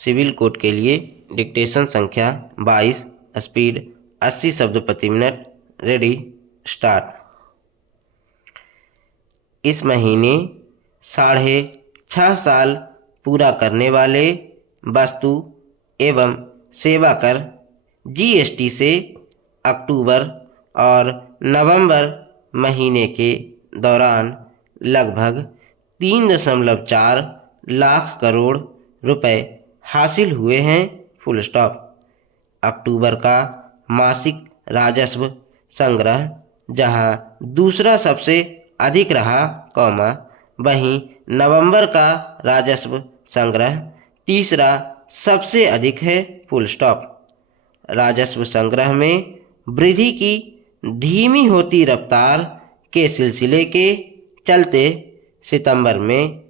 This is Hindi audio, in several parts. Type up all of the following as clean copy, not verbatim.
सिविल कोड के लिए डिक्टेशन संख्या 22, स्पीड 80 शब्द प्रति मिनट। Ready, start. इस महीने 6.5 साल पूरा करने वाले वस्तु एवं सेवा कर जीएसटी से अक्टूबर और नवंबर महीने के दौरान लगभग 3.4 लाख करोड़ रुपए हासिल हुए हैं। Full stop. अक्टूबर का मासिक राजस्व संग्रह जहां दूसरा सबसे अधिक रहा, वहीं नवंबर का राजस्व संग्रह तीसरा सबसे अधिक है। Full stop. राजस्व संग्रह में वृद्धि की धीमी होती रफ्तार के सिलसिले के चलते सितंबर में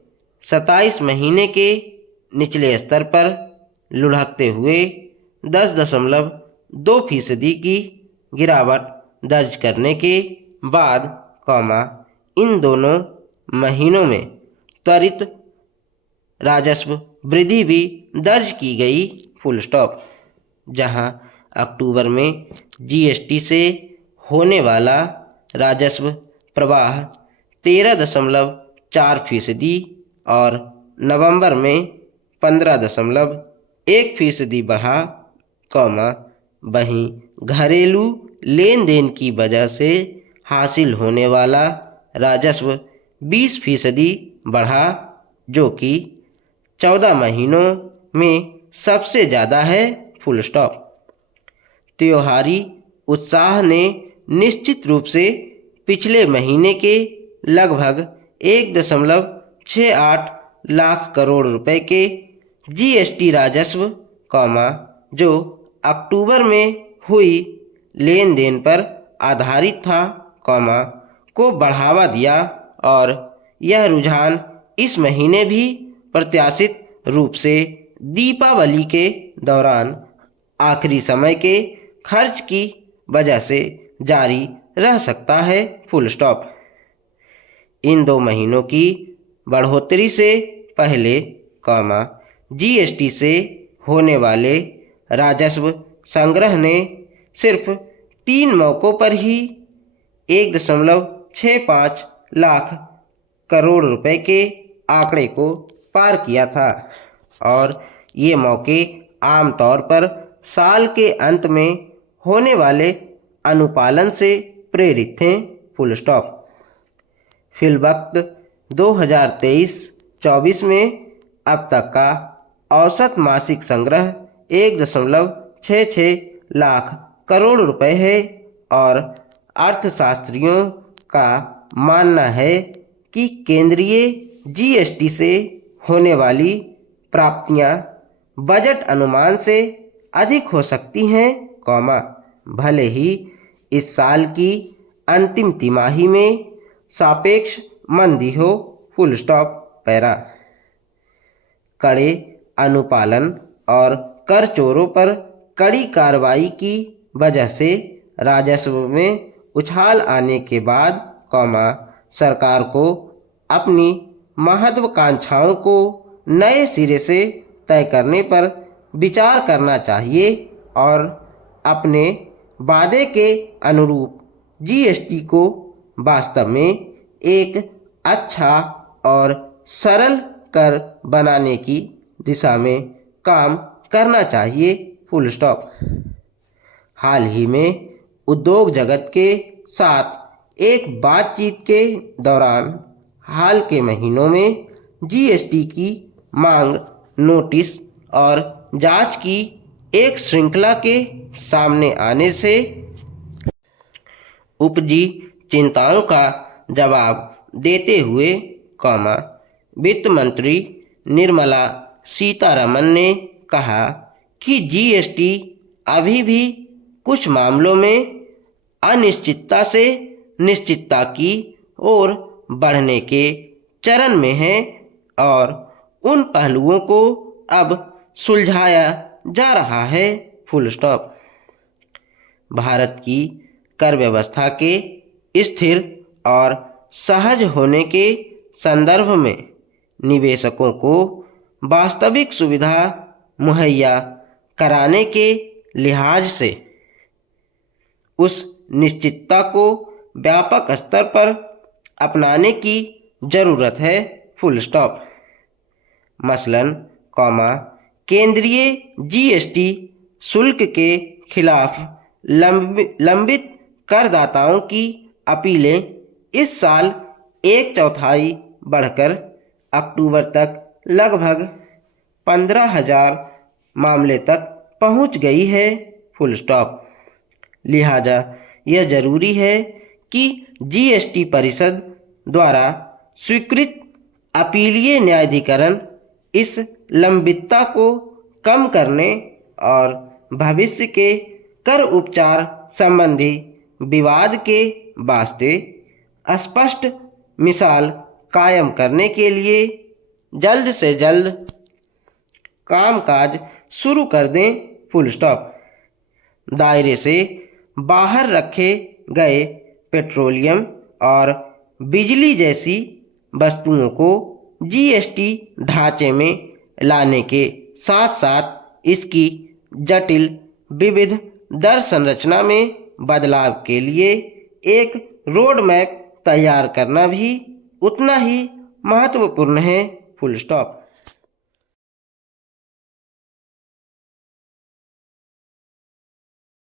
27 महीने के निचले स्तर पर लुढ़कते हुए 10.2% की गिरावट दर्ज करने के बाद, इन दोनों महीनों में त्वरित राजस्व वृद्धि भी दर्ज की गई। Full stop. जहां अक्टूबर में जीएसटी से होने वाला राजस्व प्रवाह 13.4% और नवंबर में 15.1% बढ़ा, वहीं घरेलू लेन देन की वजह से हासिल होने वाला राजस्व 20% बढ़ा, जो कि 14 महीनों में सबसे ज़्यादा है। Full stop. त्योहारी उत्साह ने निश्चित रूप से पिछले महीने के लगभग 1.68 लाख करोड़ रुपए के जीएसटी राजस्व, जो अक्टूबर में हुई लेन देन पर आधारित था, को बढ़ावा दिया और यह रुझान इस महीने भी प्रत्याशित रूप से दीपावली के दौरान आखिरी समय के खर्च की वजह से जारी रह सकता है। Full stop. इन 2 महीनों की बढ़ोतरी से पहले, जीएसटी से होने वाले राजस्व संग्रह ने सिर्फ 3 मौकों पर ही 1.65 लाख करोड़ रुपए के आंकड़े को पार किया था और ये मौके आमतौर पर साल के अंत में होने वाले अनुपालन से प्रेरित थे। Full stop. फिलवक्त 2023-24 में अब तक का औसत मासिक संग्रह 1.66 लाख करोड़ रुपए है और अर्थशास्त्रियों का मानना है कि केंद्रीय जीएसटी से होने वाली प्राप्तियां बजट अनुमान से अधिक हो सकती हैं, भले ही इस साल की अंतिम तिमाही में सापेक्ष मंदी हो। Full stop. पैरा। कड़े अनुपालन और कर चोरों पर कड़ी कार्रवाई की वजह से राजस्व में उछाल आने के बाद, सरकार को अपनी महत्वाकांक्षाओं को नए सिरे से तय करने पर विचार करना चाहिए और अपने वादे के अनुरूप जीएसटी को वास्तव में एक अच्छा और सरल कर बनाने की दिशा में काम करना चाहिए। Full stop. हाल ही में उद्योग जगत के साथ एक बातचीत के दौरान हाल के महीनों में जीएसटी की मांग, नोटिस और जांच की एक श्रृंखला के सामने आने से उपजी चिंताओं का जवाब देते हुए, वित्त मंत्री निर्मला सीतारमण ने कहा कि जीएसटी अभी भी कुछ मामलों में अनिश्चितता से निश्चितता की ओर बढ़ने के चरण में है और उन पहलुओं को अब सुलझाया जा रहा है। Full stop. भारत की कर व्यवस्था के स्थिर और सहज होने के संदर्भ में निवेशकों को वास्तविक सुविधा मुहैया कराने के लिहाज से उस निश्चितता को व्यापक स्तर पर अपनाने की ज़रूरत है, फुल स्टॉप। मसलन, केंद्रीय जीएसटी शुल्क के खिलाफ लंबित करदाताओं की अपीलें इस साल 1/4 बढ़कर अक्टूबर तक लगभग 15,000 मामले तक पहुंच गई है, फुल स्टॉप। लिहाजा यह जरूरी है कि जीएसटी परिषद द्वारा स्वीकृत अपीलीय न्यायाधिकरण इस लंबितता को कम करने और भविष्य के कर उपचार संबंधी विवाद के वास्ते स्पष्ट मिसाल कायम करने के लिए जल्द से जल्द कामकाज शुरू कर दें, फुल स्टॉप। दायरे से बाहर रखे गए पेट्रोलियम और बिजली जैसी वस्तुओं को जीएसटी ढांचे में लाने के साथ साथ इसकी जटिल विविध दर संरचना में बदलाव के लिए एक रोड मैप तैयार करना भी उतना ही महत्वपूर्ण है, फुल स्टॉप।